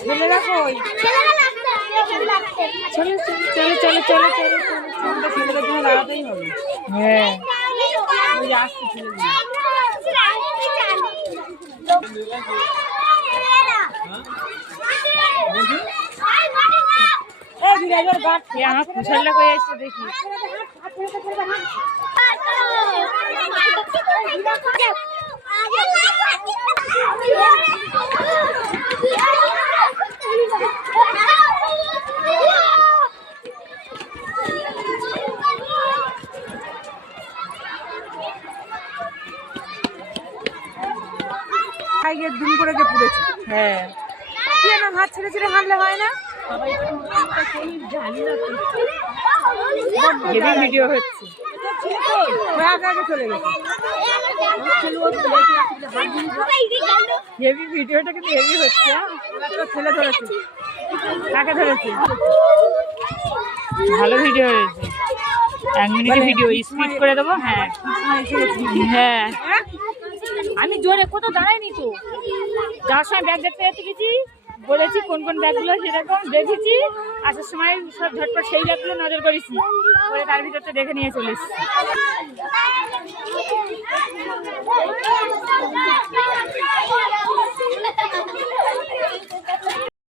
ছেলেরা কই? চলো চলো চলো চলো চলো চলো, ছেলেদের জন্য দাঁড়াতেই হবে। হ্যাঁ, ওই যে আসছে ছেলেগুলো। আমার কুশাল্লা কই আসছে দেখি। দুম করে পুড়েছে। হ্যাঁ, কি না হাত ছেড়ে ছেড়ে হাঁটলে হয় না। ভিডিও হচ্ছে, আগে আগে চলে গেছে। হেভি ভিডিওটা কিন্তু হেভি হচ্ছে। ছেলে ধরেছে, কাকে ধরেছে? ভালো ভিডিও হয়েছে। 1 মিনিটের ভিডিও স্পিড করে দেবো। হ্যাঁ হ্যাঁ, আমি জোরে কোথাও দাঁড়াইনি তো। যাওয়ার সময় ব্যাগ দেখতে যেতে গেছি, বলেছি কোন কোন ব্যাগগুলো সেরকম দেখেছি। আসার সময় সব ঝটপট সেই ব্যাগগুলো নজর করেছি, পরে তার ভিতরটা দেখে নিয়ে চলে এসেছি।